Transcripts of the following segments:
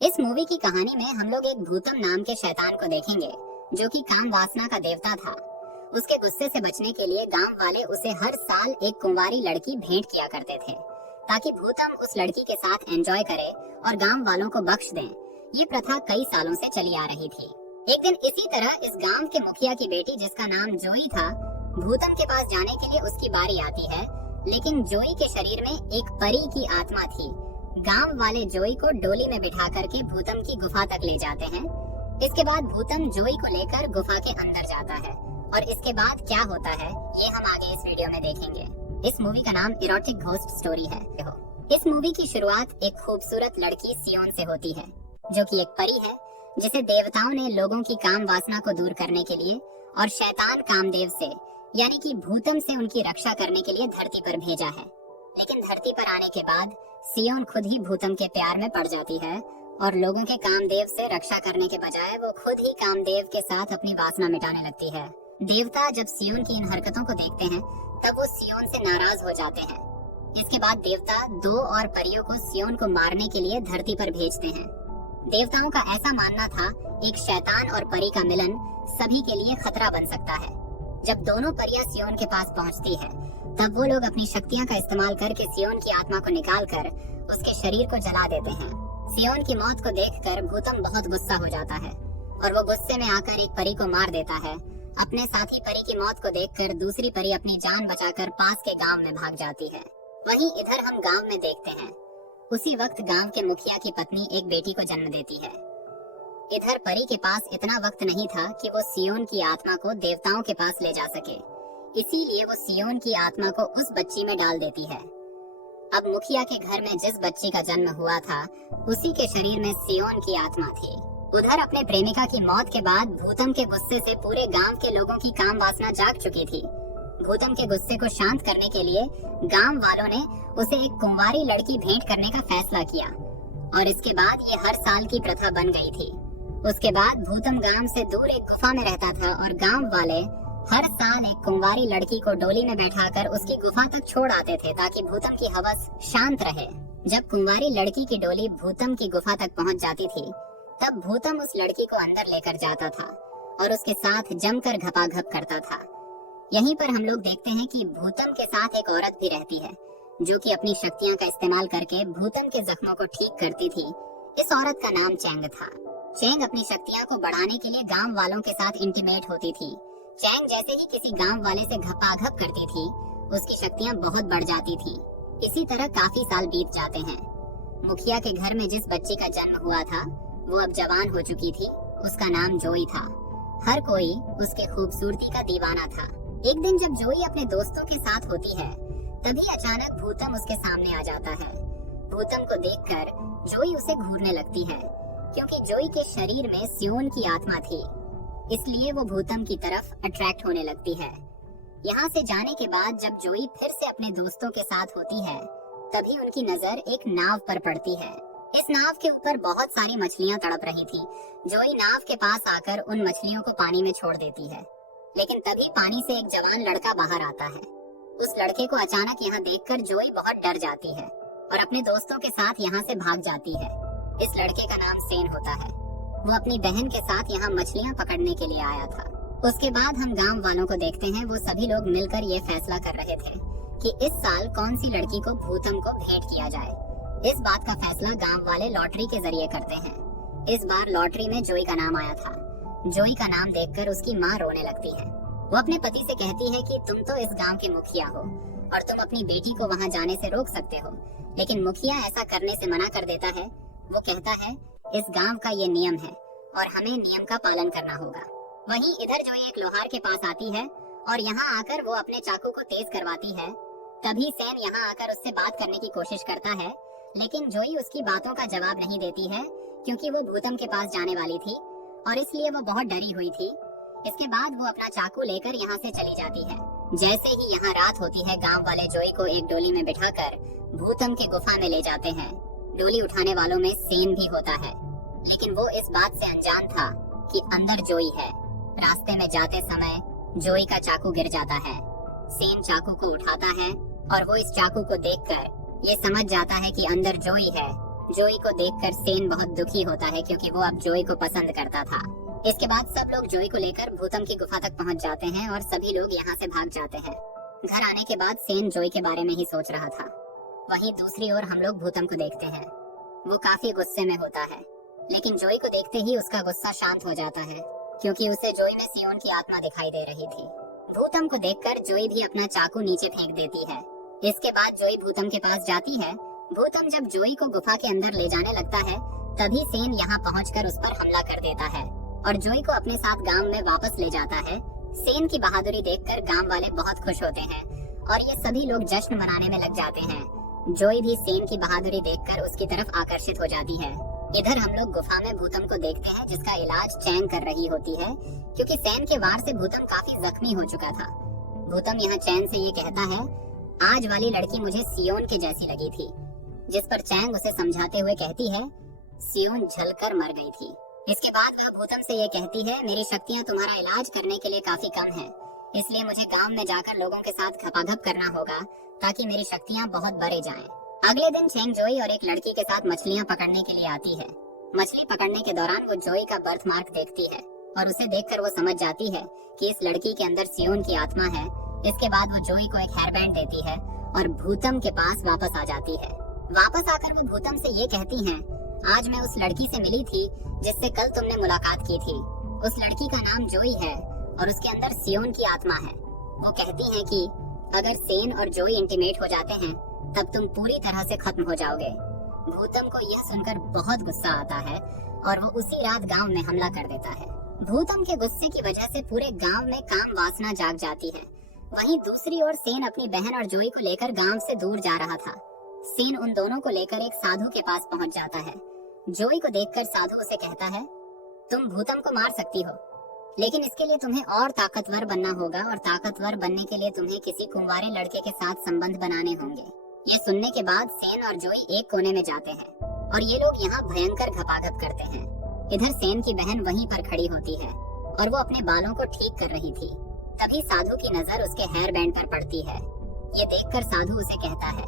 इस मूवी की कहानी में हम लोग एक भूतम नाम के शैतान को देखेंगे जो कि काम वासना का देवता था। उसके गुस्से से बचने के लिए गांव वाले उसे हर साल एक कुंवारी लड़की भेंट किया करते थे ताकि भूतम उस लड़की के साथ एंजॉय करे और गांव वालों को बख्श दें। ये प्रथा कई सालों से चली आ रही थी। एक दिन इसी तरह इस गांव के मुखिया की बेटी, जिसका नाम जोई था, भूतम के पास जाने के लिए उसकी बारी आती है। लेकिन जोई के शरीर में एक परी की आत्मा थी। गांव वाले जोई को डोली में बिठा करके भूतम की गुफा तक ले जाते हैं। इसके बाद भूतम जोई को लेकर गुफा के अंदर जाता है और इसके बाद क्या होता है ये हम आगे इस वीडियो में देखेंगे। इस मूवी का नाम इरोटिक घोस्ट स्टोरी है। इस मूवी की शुरुआत एक खूबसूरत लड़की सियोन से होती है जो कि एक परी है जिसे देवताओं ने लोगों की काम वासना को दूर करने के लिए और शैतान कामदेव से यानी कि भूतम से उनकी रक्षा करने के लिए धरती पर भेजा है। लेकिन धरती पर आने के बाद सियोन खुद ही भूतम के प्यार में पड़ जाती है और लोगों के कामदेव से रक्षा करने के बजाय वो खुद ही कामदेव के साथ अपनी वासना मिटाने लगती है। देवता जब सियोन की इन हरकतों को देखते हैं तब वो सियोन से नाराज हो जाते हैं। इसके बाद देवता दो और परियों को सियोन को मारने के लिए धरती पर भेजते हैं। देवताओं का ऐसा मानना था एक शैतान और परी का मिलन सभी के लिए खतरा बन सकता है। जब दोनों परियां सियोन के पास पहुंचती है तब वो लोग अपनी शक्तियां का इस्तेमाल करके सियोन की आत्मा को निकालकर उसके शरीर को जला देते हैं। सियोन की मौत को देखकर भूतम बहुत गुस्सा हो जाता है और वो गुस्से में आकर एक परी को मार देता है। अपने साथी परी की मौत को देखकर दूसरी परी अपनी जान बचाकर पास के गांव में भाग जाती है। वहीं इधर हम गांव में देखते हैं उसी वक्त गांव के मुखिया की पत्नी एक बेटी को जन्म देती है। इधर परी के पास इतना वक्त नहीं था कि वो सियोन की आत्मा को देवताओं के पास ले जा सके, इसीलिए वो सियोन की आत्मा को उस बच्ची में डाल देती है। अब मुखिया के घर में जिस बच्ची का जन्म हुआ था उसी के शरीर में सियोन की आत्मा थी। उधर अपने प्रेमिका की मौत के बाद भूतम के गुस्से से पूरे गांव के लोगों की काम वासना जाग चुकी थी। भूतम के गुस्से को शांत करने के लिए गांव वालों ने उसे एक कुंवारी लड़की भेंट करने का फैसला किया और इसके बाद ये हर साल की प्रथा बन गई थी। उसके बाद भूतम गांव से दूर एक गुफा में रहता था और गांव वाले हर साल एक कुंवारी लड़की को डोली में बैठाकर उसकी गुफा तक छोड़ आते थे ताकि भूतम की हवस शांत रहे। जब कुंवारी लड़की की डोली भूतम की गुफा तक पहुंच जाती थी तब भूतम उस लड़की को अंदर लेकर जाता था और उसके साथ जमकर घपाघप करता था। यहीं पर हम लोग देखते हैं कि भूतम के साथ एक औरत भी रहती है जो कि अपनी शक्तियां का इस्तेमाल करके भूतम के जख्मों को ठीक करती थी। इस औरत का नाम चैंग था। चैंग अपनी शक्तियां को बढ़ाने के लिए गांव वालों के साथ इंटीमेट होती थी। चैंग जैसे ही किसी गांव वाले से घपाघप करती थी उसकी शक्तियां बहुत बढ़ जाती थी। इसी तरह काफी साल बीत जाते हैं। मुखिया के घर में जिस बच्ची का जन्म हुआ था वो अब जवान हो चुकी थी। उसका नाम जोई था। हर कोई उसके खूबसूरती का दीवाना था। एक दिन जब जोई अपने दोस्तों के साथ होती है तभी अचानक भूतम उसके सामने आ जाता है। भूतम को देखकर जोई उसे घूरने लगती है क्योंकि जोई के शरीर में सियोन की आत्मा थी, इसलिए वो भूतम की तरफ अट्रैक्ट होने लगती है। यहाँ से जाने के बाद जब जोई फिर से अपने दोस्तों के साथ होती है तभी उनकी नजर एक नाव पर पड़ती है। इस नाव के ऊपर बहुत सारी मछलियाँ तड़प रही थी। जोई नाव के पास आकर उन मछलियों को पानी में छोड़ देती है, लेकिन तभी पानी से एक जवान लड़का बाहर आता है। उस लड़के को अचानक यहाँ देखकर जोई बहुत डर जाती है और अपने दोस्तों के साथ यहाँ से भाग जाती है। इस लड़के का नाम सेन होता है। वो अपनी बहन के साथ यहाँ मछलियाँ पकड़ने के लिए आया था। उसके बाद हम गांव वालों को देखते हैं। वो सभी लोग मिलकर ये फैसला कर रहे थे कि इस साल कौन सी लड़की को भूतम को भेंट किया जाए। इस बात का फैसला गांव वाले लॉटरी के जरिए करते हैं। इस बार लॉटरी में जोई का नाम आया था। जोई का नाम देखकर उसकी माँ रोने लगती है। वो अपने पति से कहती है कि तुम तो इस गांव के मुखिया हो और तुम अपनी बेटी को वहाँ जाने से रोक सकते हो, लेकिन मुखिया ऐसा करने से मना कर देता है। वो कहता है इस गांव का ये नियम है और हमें नियम का पालन करना होगा। वहीं इधर जोई एक लोहार के पास आती है और यहाँ आकर वो अपने चाकू को तेज करवाती है। तभी सैन यहाँ आकर उससे बात करने की कोशिश करता है, लेकिन जोई उसकी बातों का जवाब नहीं देती है क्योंकि वो भूतम के पास जाने वाली थी और इसलिए वो बहुत डरी हुई थी। इसके बाद वो अपना चाकू लेकर यहाँ से चली जाती है। जैसे ही यहाँ रात होती है गांव वाले जोई को एक डोली में बिठाकर भूतम के गुफा में ले जाते हैं। डोली उठाने वालों में सेन भी होता है, लेकिन वो इस बात से अनजान था कि अंदर जोई है। रास्ते में जाते समय जोई का चाकू गिर जाता है। सेन चाकू को उठाता है और वो इस चाकू को देखकर ये समझ जाता है कि अंदर जोई है जोई को देखकर सेन बहुत दुखी होता है क्योंकि वो अब जोई को पसंद करता था। इसके बाद सब लोग जोई को लेकर भूतम की गुफा तक पहुंच जाते हैं और सभी लोग यहाँ से भाग जाते हैं। घर आने के बाद सेन जोई के बारे में ही सोच रहा था। वहीं दूसरी ओर हम लोग भूतम को देखते हैं। वो काफी गुस्से में होता है, लेकिन जोई को देखते ही उसका गुस्सा शांत हो जाता है क्योंकि उसे जोई में सियोन की आत्मा दिखाई दे रही थी। भूतम को देखकर जोई भी अपना चाकू नीचे फेंक देती है। इसके बाद जोई भूतम के पास जाती है। भूतम जब जोई को गुफा के अंदर ले जाने लगता है तभी सेन यहाँ पहुंचकर उस पर हमला कर देता है और जोई को अपने साथ गांव में वापस ले जाता है। सेन की बहादुरी देखकर गांव वाले बहुत खुश होते हैं और ये सभी लोग जश्न मनाने में लग जाते हैं। जोई भी सेन की बहादुरी देखकर उसकी तरफ आकर्षित हो जाती है। इधर हम लोग गुफा में भूतम को देखते हैं जिसका इलाज चैन कर रही होती है क्योंकि सेन के वार से भूतम काफी जख्मी हो चुका था। भूतम यहाँ चैन से ये कहता है, आज वाली लड़की मुझे सियोन के जैसी लगी थी, जिस पर चैंग उसे समझाते हुए कहती है, सियोन जलकर मर गई थी। इसके बाद वह भूतम से ये कहती है, मेरी शक्तियाँ तुम्हारा इलाज करने के लिए काफी कम है, इसलिए मुझे गांव में जाकर लोगों के साथ खपाखप करना होगा ताकि मेरी शक्तियाँ बहुत बढ़ जाएं। अगले दिन चैंग जोई और एक लड़की के साथ मछलियाँ पकड़ने के लिए आती है। मछली पकड़ने के दौरान वो जोई का बर्थ मार्क देखती है और उसे देखकर वो समझ जाती है कि इस लड़की के अंदर सियोन की आत्मा है। इसके बाद वो जोई को एक हेयर बैंड देती है और भूतम के पास वापस आ जाती है। वापस आकर वो भूतम से ये कहती हैं, आज मैं उस लड़की से मिली थी जिससे कल तुमने मुलाकात की थी। उस लड़की का नाम जोई है और उसके अंदर सियोन की आत्मा है। वो कहती है कि अगर सेन और जोई इंटीमेट हो जाते हैं तब तुम पूरी तरह से खत्म हो जाओगे। भूतम को यह सुनकर बहुत गुस्सा आता है और वो उसी रात गांव में हमला कर देता है। भूतम के गुस्से की वजह से पूरे गांव में काम वासना जाग जाती है। वहीं दूसरी ओर सेन अपनी बहन और जोई को लेकर गांव से दूर जा रहा था। सेन उन दोनों को लेकर एक साधु के पास पहुंच जाता है। जोई को देखकर साधु उसे कहता है, तुम भूतम को मार सकती हो, लेकिन इसके लिए तुम्हें और ताकतवर बनना होगा और ताकतवर बनने के लिए तुम्हें किसी कुंवारे लड़के के साथ संबंध बनाने होंगे। ये सुनने के बाद सेन और जोई एक कोने में जाते हैं और ये लोग यहाँ भयंकर घपाघप करते हैं। इधर सेन की बहन वहीं पर खड़ी होती है और वो अपने बालों को ठीक कर रही थी। तभी साधु की नजर उसके हेयर बैंड पर पड़ती है। ये देखकर साधु उसे कहता है,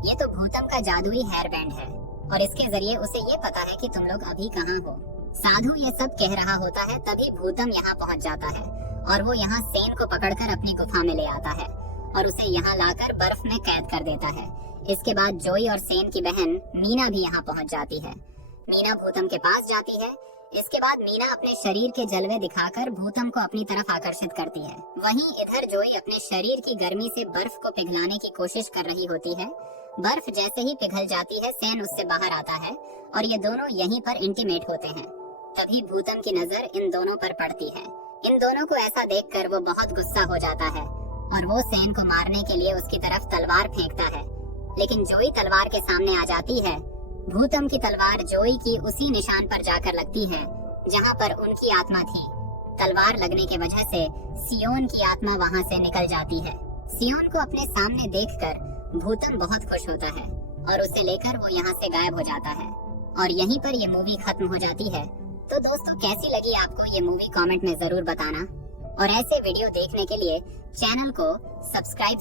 ये तो भूतम का जादुई हेयर बैंड है और इसके जरिए उसे ये पता है कि तुम लोग अभी कहाँ हो। साधु ये सब कह रहा होता है तभी भूतम यहाँ पहुँच जाता है और वो यहाँ सेन को पकड़कर अपनी गुफा में ले आता है और उसे यहाँ लाकर बर्फ में कैद कर देता है। इसके बाद जोई और सेन की बहन मीना भी यहाँ पहुँच जाती है। मीना भूतम के पास जाती है। इसके बाद मीना अपने शरीर के जलवे दिखाकर भूतम को अपनी तरफ आकर्षित करती है। वहीं इधर जोई अपने शरीर की गर्मी से बर्फ को पिघलाने की कोशिश कर रही होती है। बर्फ जैसे ही पिघल जाती है सेन उससे बाहर आता है और ये दोनों यहीं पर इंटीमेट होते हैं। तभी भूतम की नजर इन दोनों पर पड़ती है। इन दोनों को ऐसा देखकर वो बहुत गुस्सा हो जाता है और वो सेन को मारने के लिए उसकी तरफ तलवार फेंकता है, लेकिन जोई तलवार के सामने आ जाती है। भूतम की तलवार जोई की उसी निशान पर जाकर लगती है जहाँ पर उनकी आत्मा थी। तलवार लगने की वजह से सियोन की आत्मा वहाँ से निकल जाती है। सियोन को अपने सामने देखकर भूतम बहुत खुश होता है और उसे लेकर वो यहाँ से गायब हो जाता है और यहीं पर ये मूवी खत्म हो जाती है। तो दोस्तों, कैसी लगी आपको ये मूवी कमेंट में जरूर बताना और ऐसे वीडियो देखने के लिए चैनल को सब्सक्राइब